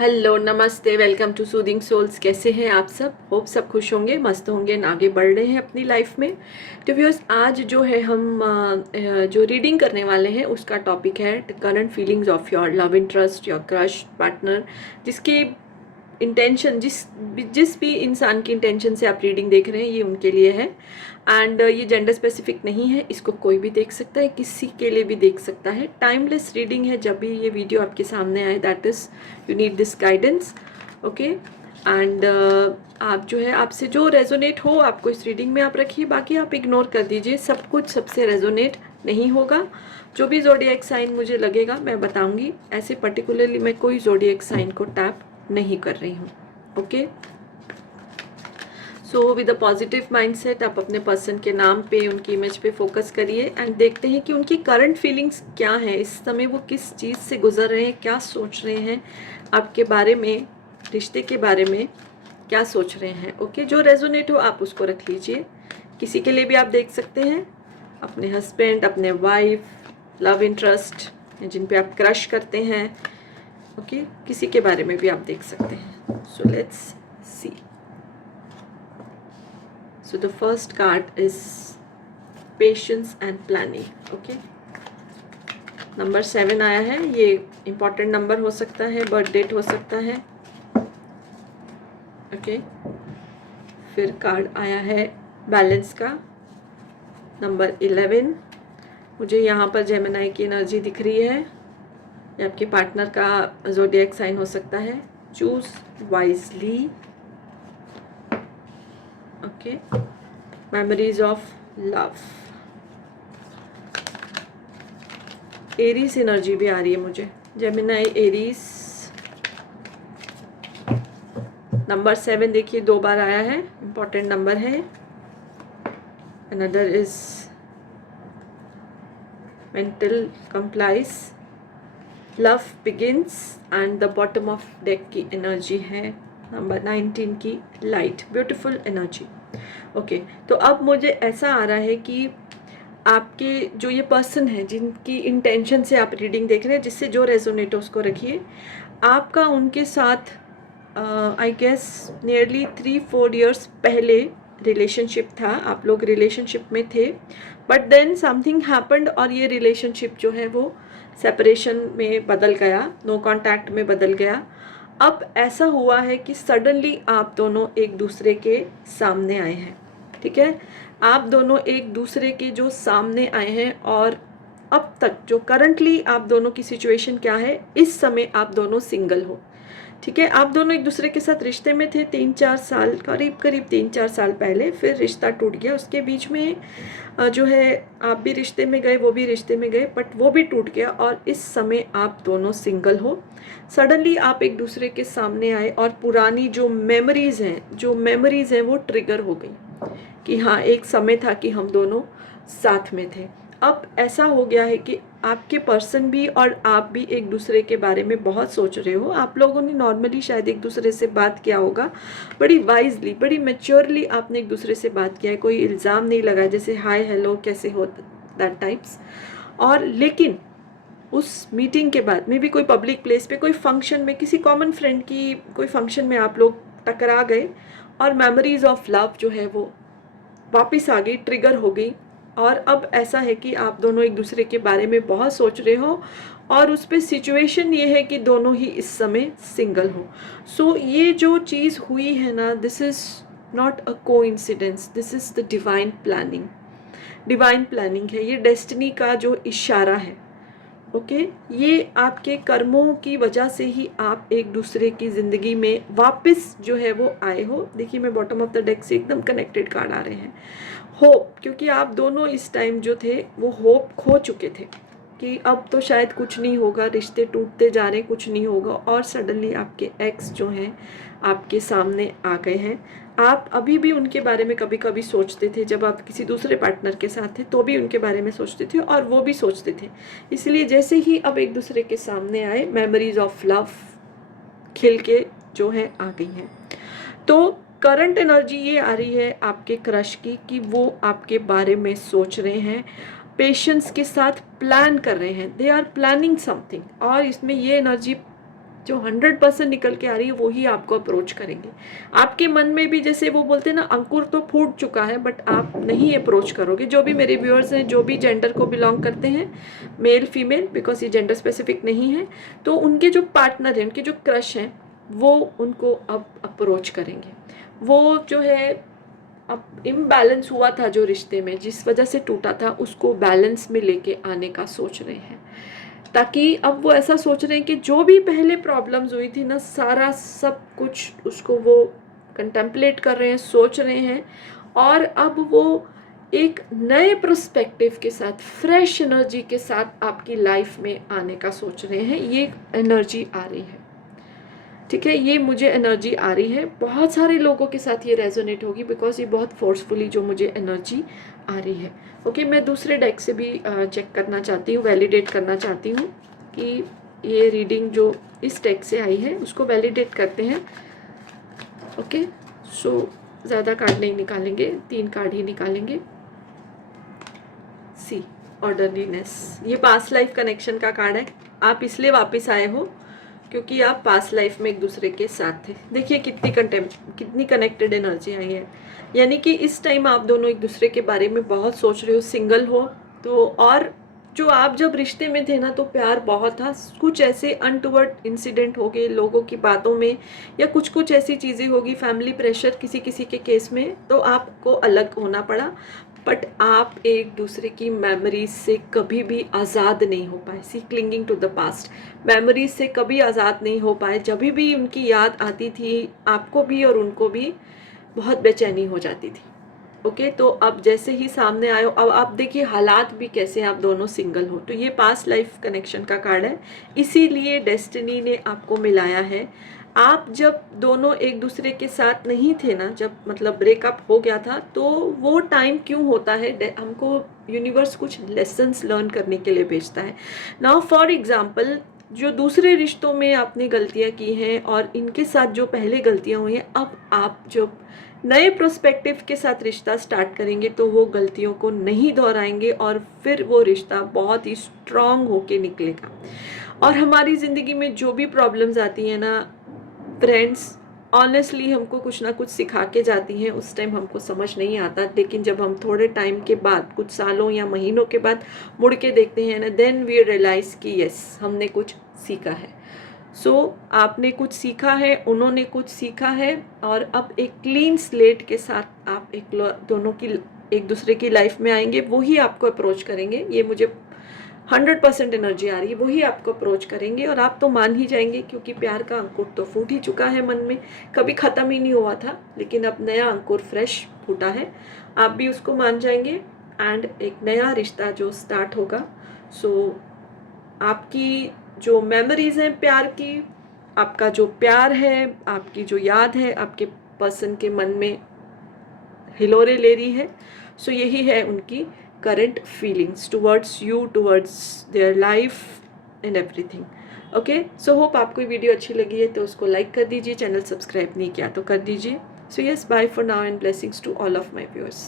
Hello, नमस्ते, welcome to soothing souls. कैसे हैं आप सब? होप सब खुश होंगे, मस्त होंगे, आगे बढ़ रहे हैं अपनी लाइफ में। तो व्यूअर्स, आज जो है हम जो रीडिंग करने वाले हैं उसका टॉपिक है current feelings of your love interest, your crush, partner, जिसकी इंटेंशन जिस भी इंसान की इंटेंशन से आप रीडिंग देख रहे हैं ये उनके लिए है। एंड ये जेंडर स्पेसिफिक नहीं है, इसको कोई भी देख सकता है, किसी के लिए भी देख सकता है। टाइमलेस रीडिंग है। जब भी ये वीडियो आपके सामने आए, that is you need this guidance, okay. And आप जो है, आपसे जो रेजोनेट हो आपको इस रीडिंग में आप रखिए, बाकी आप इग्नोर कर दीजिए। सब कुछ सबसे रेजोनेट नहीं होगा। जो भी जोडिएक साइन मुझे लगेगा मैं बताऊंगी। ऐसे पर्टिकुलरली मैं कोई जोडिएक साइन को टैप नहीं कर रही हूँ, okay. So with a positive mindset आप अपने पर्सन के नाम पे, उनकी इमेज पे फोकस करिए एंड देखते हैं कि उनकी करंट फीलिंग्स क्या है इस समय, वो किस चीज़ से गुजर रहे हैं, क्या सोच रहे हैं आपके बारे में, रिश्ते के बारे में क्या सोच रहे हैं, ओके। जो रेजोनेट हो आप उसको रख लीजिए। किसी के लिए भी आप देख सकते हैं, अपने हस्बैंड, अपने वाइफ, लव इंटरेस्ट, जिन पे आप क्रश करते हैं, ओके। किसी के बारे में भी आप देख सकते हैं। So let's see. So the first card is patience and planning, okay. Number 7 आया है। ये इंपॉर्टेंट नंबर हो सकता है, बर्थ डेट हो सकता है, ओके। फिर कार्ड आया है बैलेंस का, नंबर 11। मुझे यहाँ पर जेमिनी की एनर्जी दिख रही है। ये आपके पार्टनर का ज़ोडिएक साइन हो सकता है। Choose wisely, okay. Memories of love, Aries energy भी आ रही है मुझे, जेमिनी एरीज। नंबर 7 देखिए 2 बार आया है, इंपॉर्टेंट नंबर है। Another is mental complies, love begins and the bottom of deck की एनर्जी है नंबर 19 की लाइट, ब्यूटीफुल एनर्जी, ओके। तो अब मुझे ऐसा आ रहा है कि आपके जो ये पर्सन है, जिनकी इंटेंशन से आप रीडिंग देख रहे हैं, जिससे जो रेजोनेट हो उसको रखिए। आपका उनके साथ आई गेस नियरली 3-4 ईयर्स पहले रिलेशनशिप था। आप लोग रिलेशनशिप में थे, बट देन समथिंग हैपेंड और ये रिलेशनशिप जो है वो सेपरेशन में बदल गया, नो कांटेक्ट में बदल गया। अब ऐसा हुआ है कि सडनली आप दोनों एक दूसरे के सामने आए हैं, ठीक है। आप दोनों एक दूसरे के जो सामने आए हैं, और अब तक जो करंटली आप दोनों की सिचुएशन क्या है, इस समय आप दोनों सिंगल हो, ठीक है। आप दोनों एक दूसरे के साथ रिश्ते में थे 3-4 साल, करीब 3-4 साल पहले। फिर रिश्ता टूट गया, उसके बीच में जो है आप भी रिश्ते में गए, वो भी रिश्ते में गए, बट वो भी टूट गया, और इस समय आप दोनों सिंगल हो। सडनली आप एक दूसरे के सामने आए और पुरानी जो मेमोरीज हैं वो ट्रिगर हो गई कि हाँ, एक समय था कि हम दोनों साथ में थे। अब ऐसा हो गया है कि आपके पर्सन भी और आप भी एक दूसरे के बारे में बहुत सोच रहे हो। आप लोगों ने नॉर्मली शायद एक दूसरे से बात किया होगा, बड़ी वाइजली, बड़ी मैच्योरली आपने एक दूसरे से बात किया है। कोई इल्ज़ाम नहीं लगा, जैसे हाय हेलो कैसे हो, दैट टाइप्स। और लेकिन उस मीटिंग के बाद में भी कोई पब्लिक प्लेस पे, कोई फंक्शन में, किसी कॉमन फ्रेंड की कोई फंक्शन में आप लोग टकरा गए, और मेमोरीज ऑफ लव जो है वो वापस आ गई, ट्रिगर हो गई। और अब ऐसा है कि आप दोनों एक दूसरे के बारे में बहुत सोच रहे हो, और उस पर सिचुएशन ये है कि दोनों ही इस समय सिंगल हो। सो ये जो चीज़ हुई है ना, this is not a coincidence, this is the divine planning. Divine planning है ये, डेस्टिनी का जो इशारा है, ओके। ये आपके कर्मों की वजह से ही आप एक दूसरे की ज़िंदगी में वापस जो है वो आए हो। देखिए, मैं बॉटम ऑफ द डेक से एकदम कनेक्टेड कार्ड आ रहे हैं। होप, क्योंकि आप दोनों इस टाइम जो थे वो होप खो चुके थे कि अब तो शायद कुछ नहीं होगा, रिश्ते टूटते जा रहे, कुछ नहीं होगा, और सडनली आपके एक्स जो हैं आपके सामने आ गए हैं। आप अभी भी उनके बारे में कभी कभी सोचते थे, जब आप किसी दूसरे पार्टनर के साथ थे तो भी उनके बारे में सोचते थे, और वो भी सोचते थे। इसलिए जैसे ही अब एक दूसरे के सामने आए, मेमोरीज ऑफ लव खिल के जो है आ गई हैं। तो करंट एनर्जी ये आ रही है आपके क्रश की कि वो आपके बारे में सोच रहे हैं, पेशेंस के साथ प्लान कर रहे हैं, दे आर प्लानिंग समथिंग। और इसमें ये एनर्जी जो 100% निकल के आ रही है वही आपको अप्रोच करेंगे। आपके मन में भी जैसे वो बोलते हैं ना, अंकुर तो फूट चुका है बट आप नहीं अप्रोच करोगे। जो भी मेरे व्यूअर्स हैं, जो भी जेंडर को बिलोंग करते हैं, मेल फीमेल, बिकॉज ये जेंडर स्पेसिफिक नहीं है, तो उनके जो पार्टनर हैं, उनके जो क्रश हैं, वो उनको अब अप्रोच करेंगे। वो जो है अब इम्बैलेंस हुआ था जो रिश्ते में, जिस वजह से टूटा था, उसको बैलेंस में लेके आने का सोच रहे हैं। ताकि अब वो ऐसा सोच रहे हैं कि जो भी पहले प्रॉब्लम्स हुई थी ना, सारा सब कुछ उसको वो कंटेम्पलेट कर रहे हैं, सोच रहे हैं, और अब वो एक नए पर्सपेक्टिव के साथ, फ्रेश एनर्जी के साथ आपकी लाइफ में आने का सोच रहे हैं। ये एनर्जी आ रही है, ठीक है, ये मुझे एनर्जी आ रही है। बहुत सारे लोगों के साथ ये रेजोनेट होगी, बिकॉज ये बहुत फोर्सफुली जो मुझे एनर्जी आ रही है। ओके, मैं दूसरे डेक से भी चेक करना चाहती हूँ, वैलिडेट करना चाहती हूँ कि ये रीडिंग जो इस डेक से आई है उसको वैलिडेट करते हैं। ओके, सो ज़्यादा कार्ड नहीं निकालेंगे, 3 कार्ड ही निकालेंगे। सी, ऑर्डरलीनेस, ये पास्ट लाइफ कनेक्शन का कार्ड है। आप इसलिए वापस आए हो क्योंकि आप पास्ट लाइफ में एक दूसरे के साथ थे। देखिए कितनी कनेक्टेड एनर्जी आई है। यानी कि इस टाइम आप दोनों एक दूसरे के बारे में बहुत सोच रहे हो, सिंगल हो तो। और जो आप जब रिश्ते में थे ना, तो प्यार बहुत था। कुछ ऐसे अनटूवर्ड इंसिडेंट हो गए लोगों की बातों में, या कुछ ऐसी चीज़ें होगी, फैमिली प्रेशर किसी किसी के केस में, तो आपको अलग होना पड़ा। बट आप एक दूसरे की मेमोरीज से कभी भी आज़ाद नहीं हो पाए। See, clinging to the past, memories से कभी आज़ाद नहीं हो पाए। जब भी उनकी याद आती थी, आपको भी और उनको भी बहुत बेचैनी हो जाती थी। ओके, तो अब जैसे ही सामने आए हो, अब आप देखिए हालात भी कैसे, आप दोनों सिंगल हो, तो ये पास्ट लाइफ कनेक्शन का कार्ड है। इसीलिए डेस्टिनी ने आपको मिलाया है। आप जब दोनों एक दूसरे के साथ नहीं थे ना, जब मतलब ब्रेकअप हो गया था, तो वो टाइम क्यों होता है, हमको यूनिवर्स कुछ लेसन्स लर्न करने के लिए भेजता है। नाउ फॉर एग्जाम्पल, जो दूसरे रिश्तों में आपने गलतियां की हैं और इनके साथ जो पहले गलतियां हुई हैं, अब आप जब नए प्रोस्पेक्टिव के साथ रिश्ता स्टार्ट करेंगे तो वो गलतियों को नहीं दोहराएंगे, और फिर वो रिश्ता बहुत ही स्ट्रांग होके निकलेगा। और हमारी ज़िंदगी में जो भी प्रॉब्लम्स आती हैं ना फ्रेंड्स, ऑनेस्टली हमको कुछ ना कुछ सिखा के जाती हैं। उस टाइम हमको समझ नहीं आता, लेकिन जब हम थोड़े टाइम के बाद, कुछ सालों या महीनों के बाद मुड़ के देखते हैं ना, देन वी रियलाइज़ कि यस, हमने कुछ सीखा है। सो आपने कुछ सीखा है, उन्होंने कुछ सीखा है, और अब एक क्लीन स्लेट के साथ आप दोनों की एक दूसरे की लाइफ में आएंगे। वही आपको अप्रोच करेंगे, ये मुझे 100% एनर्जी आ रही है। वही आपको अप्रोच करेंगे और आप तो मान ही जाएंगे, क्योंकि प्यार का अंकुर तो फूट ही चुका है मन में, कभी ख़त्म ही नहीं हुआ था, लेकिन अब नया अंकुर फ्रेश फूटा है। आप भी उसको मान जाएंगे एंड एक नया रिश्ता जो स्टार्ट होगा। सो आपकी जो मेमोरीज हैं प्यार की, आपका जो प्यार है, आपकी जो याद है, आपके पर्सन के मन में हिलोरे ले रही है। सो यही है उनकी current feelings towards you, towards their life and everything. Okay, so hope आपको वीडियो अच्छी लगी है तो उसको लाइक कर दीजिए, चैनल सब्सक्राइब नहीं किया तो कर दीजिए। So yes, bye for now and blessings to all of my viewers.